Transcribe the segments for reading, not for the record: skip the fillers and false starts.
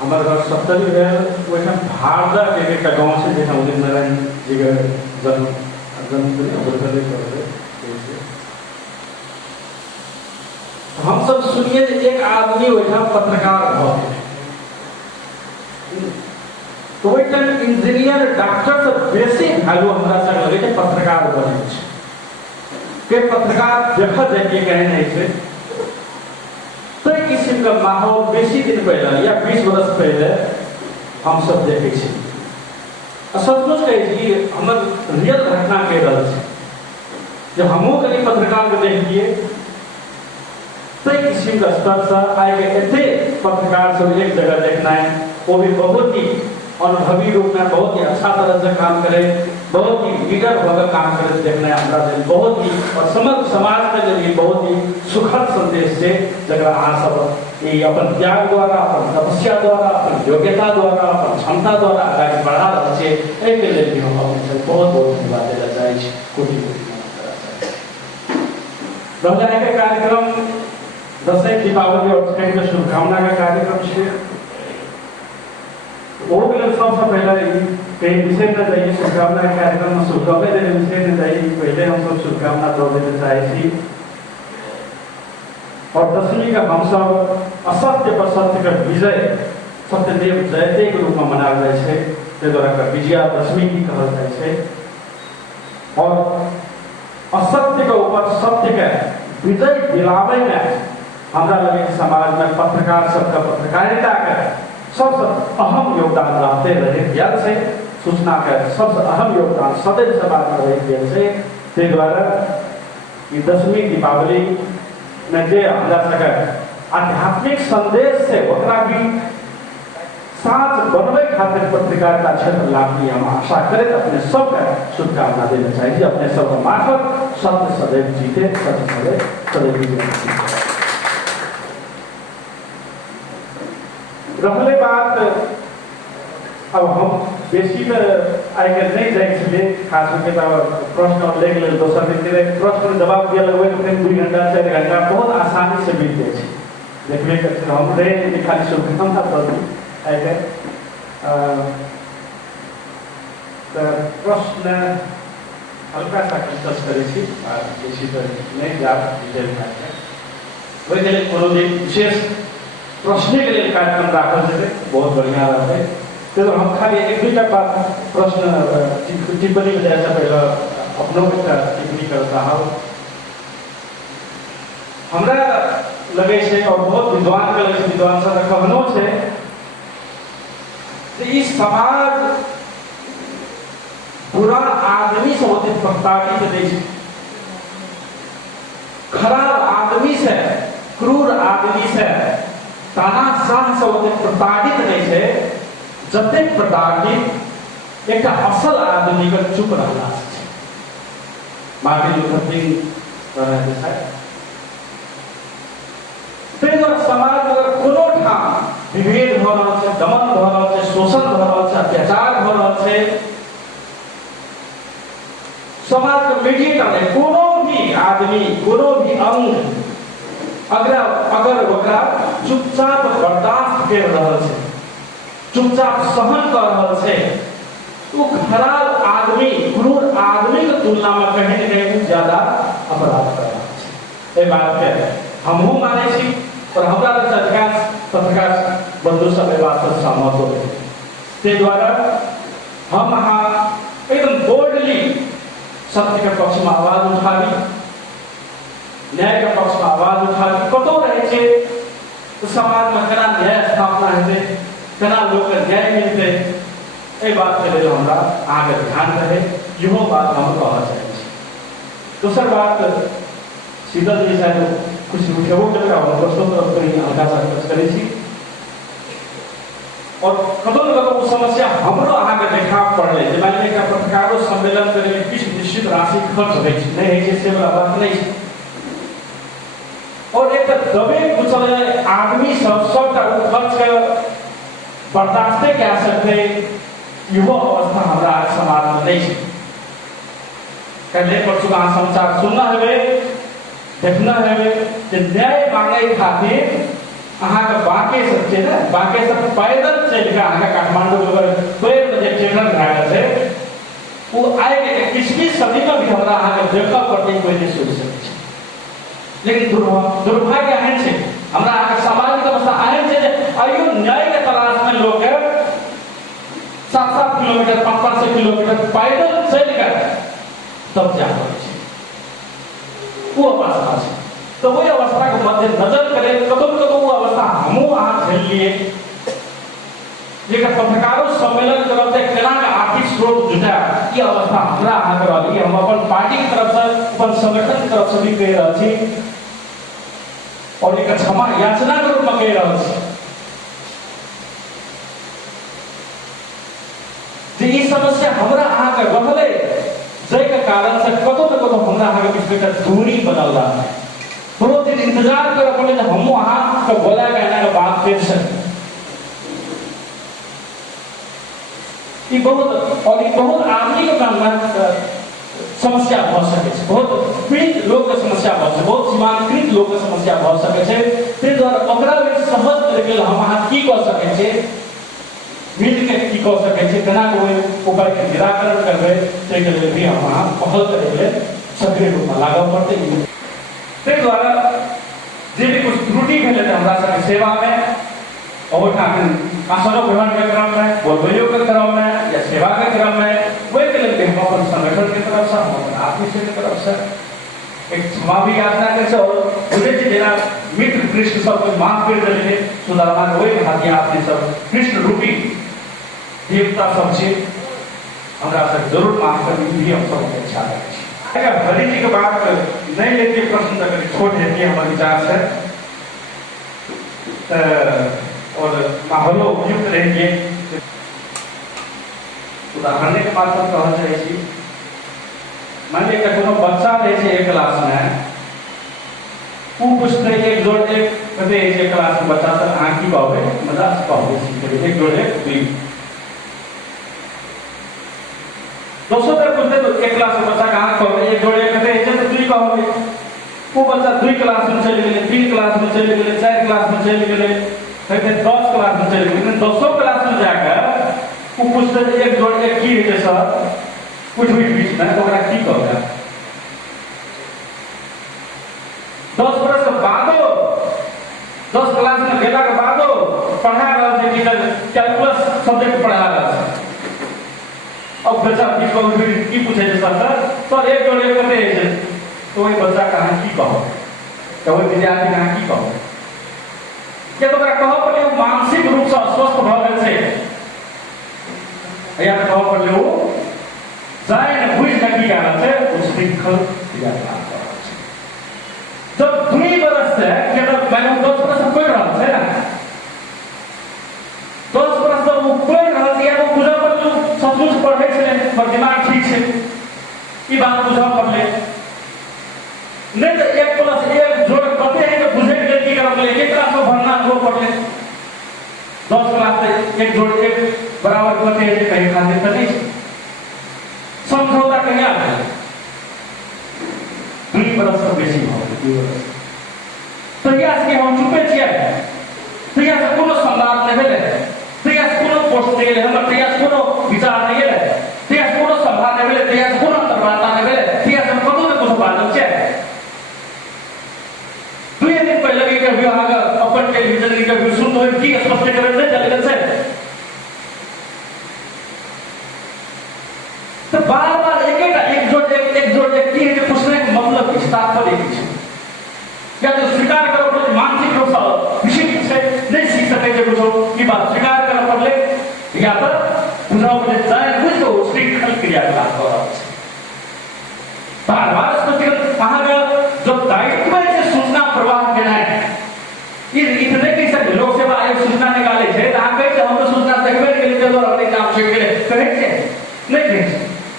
हमारे घर सप्तरी रहे वैसे भारदा एक गाँव से जहाँ उदित नारायण जी का जन्म हम सब सुनिए एक आदमी वैसा पत्रकार बहुत तो वैसा इंजीनियर डॉक्टर से बेसी वैल्यू हमारा संग लगे पत्रकार बने के पत्रकार देखा देखिए कहे नहीं से तो किसी का माहौल बेसी दिन पहले या 20 वर्ष पहले हम सब देखे सचमुच कहे कि हमर रियल घटना कह रहा है जब हमो कभी पत्रकार को देखिए तो किसी का स्तर से आए के ऐसे पत्रकार सब एक जगह देखना है वो भी बहुत ही अनुभवी रूप में बहुत ही अच्छा तरह से काम करे बहुत ही लीडर होकर काम करे देखना है हमारा बहुत ही और समग्र समाज के जरिए बहुत ही सुखद संदेश से जगह आ सब ये अपन त्याग द्वारा अपन तपस्या द्वारा अपन योग्यता द्वारा अपन क्षमता द्वारा आगे बढ़ा रहे हैं एक लिए भी हम अपने बहुत बहुत धन्यवाद देना चाहिए कोटि कोटि के कार्यक्रम दशैं दीपावली और छठ के शुभकामना का कार्यक्रम से वो सबसे पहले कहीं विषय में जाइए शुभकामना कार्यक्रम में शुभकामना देने विषय में जाइए पहले हम सब शुभकामना दो देना चाहिए और दशमी का हम सब असत्य पर सत्य का विजय सत्यदेव जयते के रूप में मनाल जाए द्वारा विजयादशमी की कहल जाए और असत्य के ऊपर सत्य के विजय दिलावे में हमारा लगे समाज में पत्रकार सबका पत्रकारिता का सबसे अहम योगदान रहते रहे ज्ञान से सूचना का सबसे अहम योगदान सदैव समाज में रहे से ते द्वारा ये दशमी दीपावली में जे हमरा सके आध्यात्मिक संदेश से ओकरा भी साथ बनवे खातिर पत्रकारिता क्षेत्र लाभ की हम आशा करें अपने सबका शुभकामना देना चाहिए अपने सब मार्फत सत्य सदैव जीते सत्य सदैव जीते रहले बात अब हम बेसी में आगे नहीं जाए खास करके प्रश्न लेके ले दोसर दिन प्रश्न जवाब दिया लगभग करीब 2 घंटा 4 घंटा बहुत आसानी से बीत जाए देखबे करते हम रे खाली शुभकामना दे आगे प्रश्न हल्का सा डिस्कस करे छी बेसी तो नहीं जा डिटेल में वही के कोनो दिन विशेष प्रश्न के लिए कार्यक्रम राखल जाए बहुत बढ़िया रहते तो हम खाली एक दुटा बात प्रश्न टिप्पणी में जाए पहले अपनों का टिप्पणी करता हूँ हमरा लगे से और बहुत विद्वान के लगे विद्वान सब कहनो से कि इस समाज बुरा आदमी से होते प्रताड़ित नहीं खराब आदमी से क्रूर आदमी से तानाशाह से होते प्रताड़ित नहीं है जते प्रताड़ित एक असल आदमी का चुप रहना है मार्टिन लूथर किंग कहते हैं तेज और समाज अगर कोनो ठाम विभेद हो रहा है दमन हो रहा है शोषण हो रहा है अत्याचार हो रहा है समाज के मीडिएटर में कोनो भी आदमी कोनो भी अंग अगर ओकरा चुपचाप बर्दाश्त कर रहा है चुपचाप सहन कर रहा है तो खराब आदमी क्रूर आदमी के तुलना में कहीं न कहीं ज्यादा अपराध कर रहा है ये बात है हम माने छी और हमारा अधिकार पत्रकार बंधु सब बात से सहमत हो गए ते द्वारा हम एकदम बोल्डली सत्य के पक्ष में आवाज उठावी न्याय के पक्ष में आवाज उठावी कतो रहे छे तो समाज में केना न्याय स्थापना हेते केना लोग के न्याय मिलते ए बात के लिए हमरा आगे ध्यान रहे इहो बात हम कहना चाहिए दूसर बात शीतल जी साहब कुछ उठेबो केलका हम प्रश्न तरफ करी हल्का सा टच करै छी और कतो लोग समस्या हमरो आहा के देखा पड़ले जे माने का पत्रकारों सम्मेलन करे में किछ निश्चित राशि खर्च होय छै नहीं है से वाला बात नहीं और एक दबे कुचले आदमी सब का खर्च के बर्दाश्त कर सकते युवा अवस्था हमारा आज समाज में नहीं है कल पर सुबह समाचार सुनना है देखना है कि न्याय मांगे खातिर अहाँ के बाके सब छै ना, बाके सब पैदल चल के अहाँ काठमांडू अगर पैर में जे ट्रेनर भए छै वो आए के 21वीं सदी में भी हमरा अहाँ के देखा पड़ते कोई नहीं सोच सकै छै। लेकिन दुर्भाग्य एहन छै, हमरा अहाँ के सामाजिक अवस्था एहन छै जे आइयो न्याय के तलाश में लोग के 7-7 किलोमीटर 500 किलोमीटर पैदल चल के तब जा पड़े छै। वो अवस्था छै। तो वही अवस्था के मध्य नजर करें कदम वो अवस्था हमू अहाँ झेल लिए, जेकर पत्रकारों सम्मेलन तरफ से केना के आर्थिक स्रोत जुटा ये अवस्था हमरा अहाँ के रहली। हम अपन पार्टी की तरफ से अपन संगठन की तरफ से भी कह रहा छी और एक क्षमा याचना के रूप में कह रहा छी जे ई समस्या हमरा अहाँ के रहले जय के कारण से कतो न कतो हमरा अहाँ के बीच में दूरी बनल रहा है। बहुत दिन इंतजार कर पड़े जब हम वहां तो बोला कहना के बात फिर से ये बहुत आदमी के काम में समस्या भ सके छै, बहुत पीड़ित लोग के समस्या भ सके, बहुत सीमांकृत लोग के समस्या भ सके छै। ताहि दुआरे ओकरा लेल सहज करके हम अहाँ की कऽ सकै छै, मिल के की कऽ सकै छै, केना कोई उपाय के निराकरण करबै, ताहि के लेल भी हम अहाँ पहल करै लेल सक्रिय रूप में लागऽ पड़तै। ताहि द्वारा जे भी कुछ त्रुटि भेलै हमरा सबके सेवा में और आसनों ग्रहण के क्रम में, बोलबैयो के क्रम में या सेवा के क्रम में वही के लिए हम अपन संगठन की तरफ से, हम अपन आदमी की तरफ से एक क्षमा भी याचना करे छै। और बुझे छै जेना मित्र कृष्ण सब कुछ माफ कर देले सुदामा के वही भाग्य आपने सब कृष्ण रूपी देवता सब छै, हमरा सब जरूर माफ कर दी हम सब इच्छा करे छी। हरि जी के बात नहीं लेते प्रश्न अगर छोट है हमारे विचार से और माहौलो उपयुक्त रहेंगे। उदाहरण के माध्यम कहल जाए छी, मान लिया कोनो बच्चा रहे छै एक क्लास में, वो पूछते एक जोड़ एक कहते एक क्लास में बच्चा से अहाँ की कहबै, मजाक से कहबै एक जोड़ एक दुई। दोस्तों तरफ पूछते तो एक क्लास में बच्चा कहाँ कहबै एक जोड़ एक कहते हैं तो दुई कहबै। वो बच्चा 2 क्लास में चल गए, 3 क्लास में चल गए, 4 क्लास में चल गए, कहते 10 क्लास में चल गए। 10 क्लास में जाकर वो पूछते एक जोड़ एक की है सर कुछ भी बीच में तो की कहगा 10 बरस के बादो 10 क्लास में गेला के बादो पढ़ा रहा है टीचर कैलकुलस सब्जेक्ट पढ़ा रहा है। अब बच्चा की पूछे सर एक जोड़ एक कहते हैं तो वही बच्चा कहाँ की कहो, तो वही विद्यार्थी कहाँ की कहो, क्या तो कहो पड़े मानसिक रूप से अस्वस्थ भ गेल छै, या तो कहो पड़े वो जाय न बुझ न की कारण से उश्रृंखल क्रियाकलाप कर रहल छै। जब 2 बरस से क्या तो मैंने 10 बरस पढ़ रहल छै ना, 10 बरस से वो पढ़ रहल छै या वो बुझा पर जो सचमुच पढ़े छै पर दिमाग ठीक छै ई बात बुझा पड़ले नहीं तो 1 + 1 जोड़ कहते हैं कि बुझे के लिए की करब ले एक क्लास में भरना हो पड़ले 10 क्लास से 1 जोड़ 1 बराबर कहते हैं कहीं खातिर तो नहीं समझौता कहीं आ गया 2 बरस से बेसी हो 2 बरस प्रयास के हम चुपे छियै, प्रयास कोनो संवाद नहीं भेले, प्रयास कोनो पोस्ट नहीं भेले, हमर प्रयास कोनो विचार नहीं भेले, प्रयास कोनो संवाद नहीं भेले, प्रयास कोनो अंतर्वार्ता नहीं भेले, प्रयास हम कतौ ने कुछ बात छै। 2 दिन पहले के इंटरव्यू आगा अपन टेलीविजन इंटरव्यू सुन तो की स्पष्ट करे से चले से तो बार-बार एक जोड़ एक की है जो पूछने का मतलब विस्तार पर एक है या तो स्वीकार करो तो मानसिक रूप से विशिष्ट से नहीं सीख सके जो बुझो की बात स्वीकार करना पड़ले या तो बुझाओ के जाए कुछ तो उश्रृंखल क्रियाकलाप हो रहा है। बार-बार स्पष्टीकरण कहा गया जो दायित्व से सूचना प्रवाह देना है ये इतने की सब लोक सेवा आयोग सूचना निकाले थे तो आप कहे हम तो सूचना देखबे के लिए तो अपने काम छोड़ के कहे थे नहीं कहे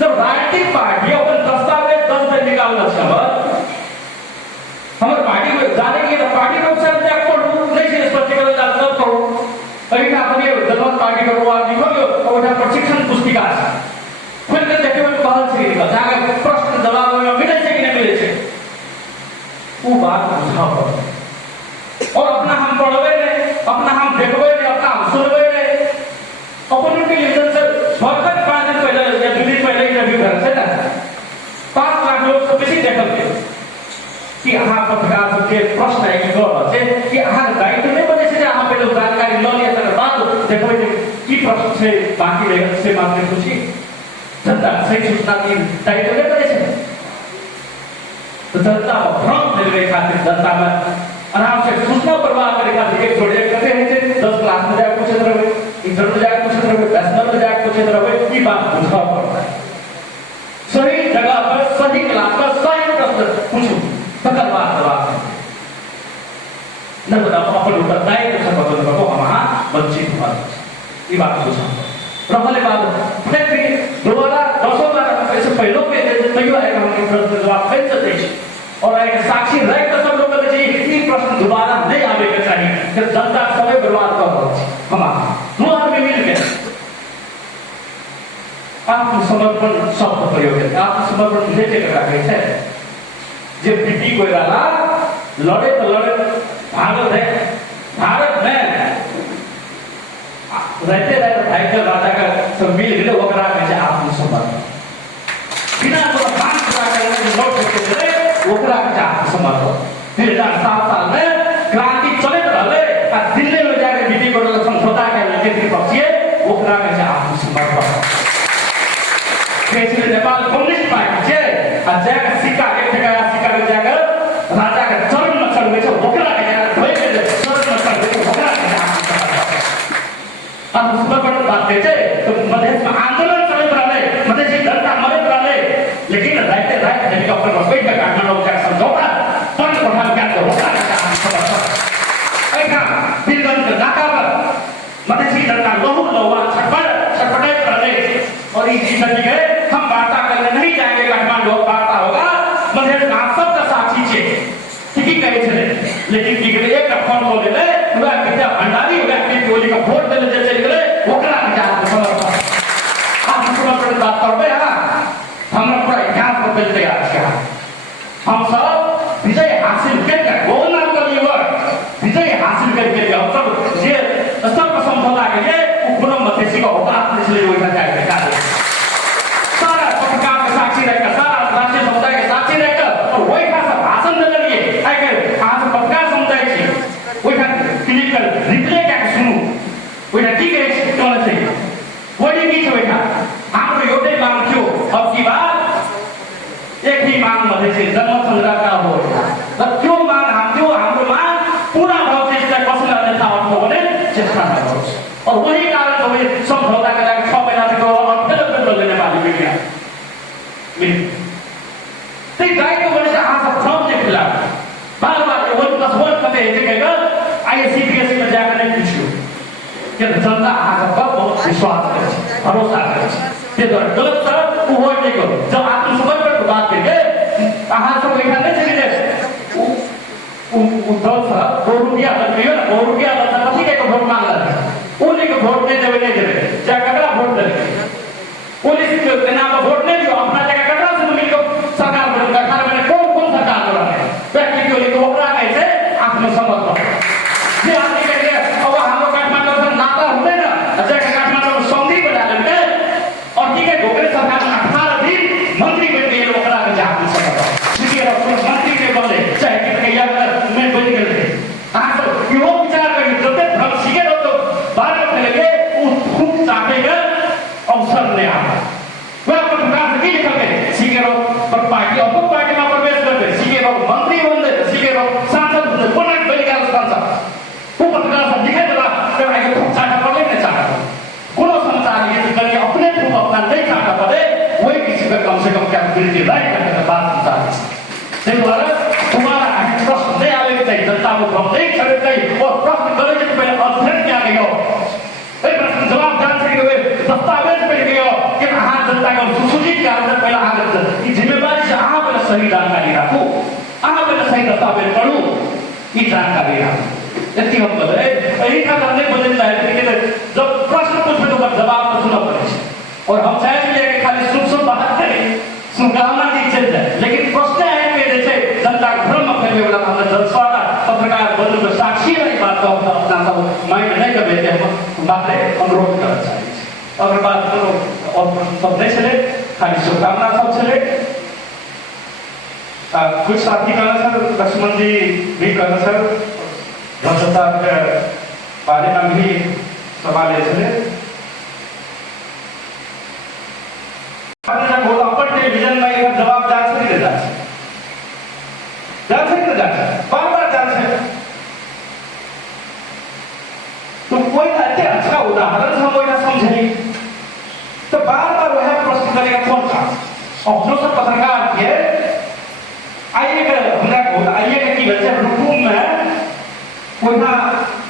जब राजनीतिक पार्टी अपन दस्तावेज 10 दिन निकालना चाहत हमारे पार्टी में जाने की तो पार्टी में सब चेक करो नहीं से स्पष्टीकरण डाल सब करो अभी ना अपने जनमत पार्टी का हुआ लिखो और उधर प्रशिक्षण पुस्तिका फिर के देखे में पहल से निकल जाकर प्रश्न जवाब में मिले से कि नहीं मिले से वो बात बुझाओ और अपना हम पढ़वे देखो कि प्रश्न से बाकी रहे से मात्र पूछी जनता सही सूचना की दायित्व ले करे छे तो जनता को भ्रम देवे खातिर जनता में आराम से सूचना प्रवाह करे खातिर एक जोड़े करते हैं जे 10 क्लास में जाके पूछे रहे इंटर में जाके पूछे रहे बैचलर में जाके पूछे रहे ई बात बुझा पड़ता है सही जगह पर सही क्लास पर सही प्रश्न पूछो तकर बाद जवाब न बता अपन उत्तरदायित्व से बदल को वहां वंचित हुआ ये बात बुझा रहने बाद फिर दोबारा 10 बार ऐसे पहले पे तैयो आएगा हम प्रश्न जवाब फिर से देश और एक साक्षी रह के सब लोग कहते हैं ये प्रश्न दोबारा नहीं आवेगा चाहिए कि जनता समय बर्बाद कर रहा है हमारा दो आदमी मिल के आत्मसमर्पण शब्द प्रयोग है आत्मसमर्पण लेके का कहै छै जे बीपी कोइराला लड़े तो लड़े भारत है भारत में रहते रहते टाइगर राजा का सब मिल गए ओकरा कहै छै आत्मसमर्पण बिना कोनो काम करने के नोट करके ओकरा के आत्मसमर्पण 2007 साल में क्रांति चलत रहले आ दिल्ली में जाके बीपी कोइराला समझौता के लेके त्रिपक्षीय ओकरा के आत्मसमर्पण केसरी नेपाल कम्युनिस्ट पार्टी छे आ जाके सिक्का एक टका सिक्का में जाके राजा के चरण में चढ़बै छै ओकरा के धोइ के चरण में चढ़बै छै ओकरा के आत्मसमर्पण बात छै तो मधेश में आंदोलन चलत रहले मधेश की जनता मरत रहले लेकिन रात रात हेलीकॉप्टर में बैठ के काठमांडू का समझौता पण प्रधान क्या तो ओकरा के आत्मसमर्पण ऐका बिरगंज के नाका पर मधेश की जनता लहू लहुआ छटपटाइत रहले और इस जिंदगी में हम वार्ता करने नहीं जाएंगे काठमांडू वार्ता होगा मधेश का सबका साक्षी छे ठीक ही कहे छे लेकिन की गेले एक फोन कॉल ले पूरा विद्या भंडारी होगा कि टोली का वोट देले जे चल गेले ओकरा के आत्मसमर्पण आत्मसमर्पण बात करबे हां हमरा पूरा इतिहास बदल तैयार छै हम सब विजय हासिल करके गोना करिए विजय हासिल करके अब सब जे सब का समझौता के लिए उपक्रम मधेसी का औकात इसलिए होना चाहिए सारा पत्रकार के साक्षी रहकर सारा राष्ट्रीय समुदाय के साक्षी रहकर और वही का सब भाषण दे लिए आके आज पत्रकार समुदाय छी वही का क्लिक कर रिप्ले क्या सुनु वही का ठीक है कौन से वही की वही का हाम्रो एउटै माग थियो अब की बात एक ही माग मधेसी जन्म संग्रह का हो र त्यो माग हाम्रो माग पूरा भाव त्यसलाई कसैले अन्यथा अर्थ भने चेष्टा गर्छ और वही कारण तो वही समझौता के लायक 6 महीना से और फिर पेट्रोल लेने वाली मीडिया ते दायित्व बने से हां सब फ्रॉम के खिलाफ बार-बार 1+1 कहते हैं कहेगा आईसीपीएस में जाकर नहीं पूछियो कि जनता आज बहुत विश्वास करे भरोसा करे ते गलत तरफ वो नहीं को जब आत्मसमर्पण की बात करके हां सब बैठा नहीं चाहिए दल था 2 रुपया दियो ना 2 रुपया बता कथी के वोट मांग रहा उन्हीं को वोट नहीं देवे नहीं देवे चाहे ककरा वोट दे पुलिस के नाम पर वोट नहीं दियो अपना जगह ककरा से मिलकर सरकार बनेगा खाना में कौन सरकार बना है व्यक्ति को लेकर ओकरा कैसे आत्मसमर्पण ये आदमी के लिए अब हम लोग काठमांडू से नाता हुए ना जगह काठमांडू में संधि बना लेंगे और ठीक है डोगरे सरकार में 18 दिन मंत्री बन गए ओकरा के आत्मसमर्पण क्योंकि मंत्री के बदले चाहे कितने यार में बन गए हां तो यो विचार करिए जब तक हम सीखे तो बाहर चलेंगे खूब चाहेगा अवसर नहीं आता वह पत्रकार से लिखा है सीखे पर पार्टी और पार्टी में प्रवेश करते सीखे मंत्री बनते सीखे सांसद बनते कोना बनेगा सांसद वो पत्रकार से लिखे देला तो आगे खूब चाटा पड़े नहीं चाटा कोनो संसार ये करके अपने खूब अपना नहीं चाटा पड़े वही किसी का कम से कम कैपेबिलिटी राइट करने के बाद संसार देखो तुम्हारा प्रश्न नहीं आवे चाहिए जनता को हम नहीं खड़े चाहिए और प्रश्न करे के पहले अध्ययन क्या गयो ए प्रश्न जवाब जान सके हुए दस्तावेज पे गयो कि हां जनता को सुसूचित करने पहले आगे की जिम्मेदारी से आप पहले सही जानकारी रखो आप पहले सही दस्तावेज पढ़ो की जानकारी रखो यदि हम बोले यही का करने बदल जाए कि जब प्रश्न पूछे तो जवाब तो सुनना पड़े और हम चाहे कि खाली सुन बात करें सुनगावना दी चल जाए लेकिन प्रश्न है कि जैसे जनता भ्रम फैले वाला हमने जनस्वादा पत्रकार बंधु को साक्षी वाली बात को अपना सब माइंड नहीं कर देते हम बातें अनुरोध करना चाहिए अगर बात करो और सब नहीं चले खाली शुभकामना सब चले कुछ साथी कहना सर लक्ष्मण जी भी कहना सर जनता के बारे में भी सवाल तो कोई अति अच्छा उदाहरण हम वही समझेंगे तो बार बार वह प्रश्न करेगा कौन सा और जो सब पत्रकार के आइए कि बच्चे रुकुम में वहाँ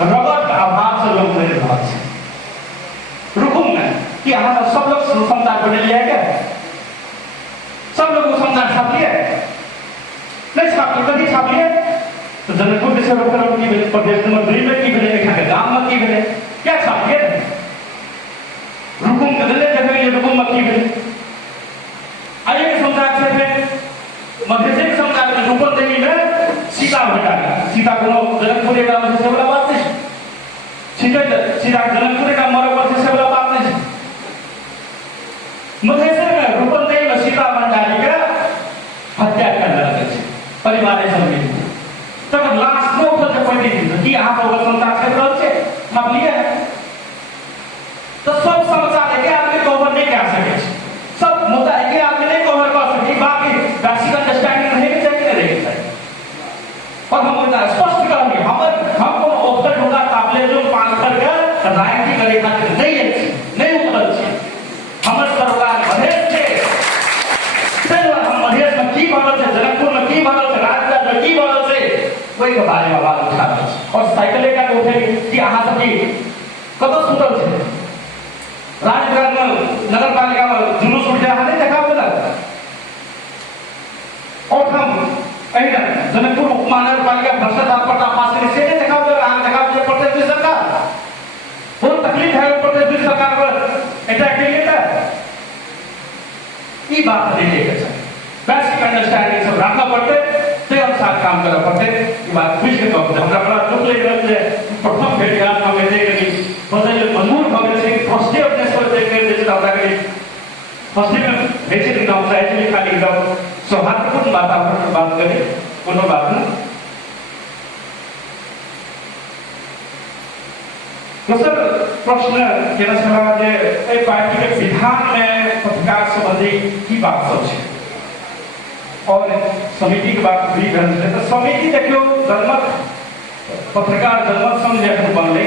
रबर का अभाव से लोग मेरे भाग से रुकुम में कि यहाँ सब लोग समाचार पढ़ लिया क्या सब लोग समाचार छाप लिए नहीं छाप लिए कभी छाप लिए तो जनकपुर के सेवक की प्रदेश नंबर 2 में की भेले लिखा के गांव में की भेले क्या छाप लिए रुकुम के दले जगह ये रुकुम में की भेले आइए समाचार से मध्य से समाचार में रुकुम देवी में सीता भेटा सीता को जनकपुर का से बोला बात नहीं सीता जनकपुर का मरो पर से बोला बात नहीं मध्य से रुकुम देवी में सीता भंडारी का हत्या कर लगे परिवार समिति तब लास्ट में ऊपर जब पढ़ी थी कि आप लोग समाचार क्षेत्र से छाप लिए तो सब समाचार है कि आपने कवर नहीं कर सके सब मुद्दा है कि आपने नहीं कवर कर सके बाकी बेसिक अंडरस्टैंडिंग रहेगी चाहिए रहेगी चाहिए और हम बोलता स्पष्ट करेंगे हमको ऑप्शन होगा तापले जो पास कर गया राजनीति करे खातिर नहीं उतरल छे हमर सरकार मधेश छे तेल हम मधेश में की भरल छे जनकपुर में की भरल छे राजगढ़ में की भरल छे वही के बारे में आवाज उठा और साइकिल लेकर उठेगी कि अहाँ सब की कतो सुतल छे राजगढ़ में नगर पालिका में जुलूस उठ जाए नहीं देखा बोला और हम जनकपुर उपमहानगर पालिका भ्रष्टाचार पर पास से नहीं देखा बोला हम देखा बोले प्रदेश सरकार बहुत तकलीफ है प्रदेश सरकार पर अटैक के लिए ये बात नहीं लेकर बेसिक अंडरस्टैंडिंग सब रखना पड़ते ते अनुसार काम करना पड़ते ये बात खुश के कब हमरा बड़ा दुख लग रहल है प्रथम भेट घाट में देख के बदल मजबूर हो गए थे फर्स्ट अपने से देख के जैसे हमरा के फर्स्ट में भेजे दिन हम चाहे कि खाली एकदम सौहार्दपूर्ण वातावरण बात करें कोनो बात नहीं दूसरा प्रश्न केना छला जे ए पार्टी के विधान में पत्रकार संबंधी की बात सब है और समिति के बात भी करते तो समिति देखियो जनमत पत्रकार जनमत संघ जखन बनले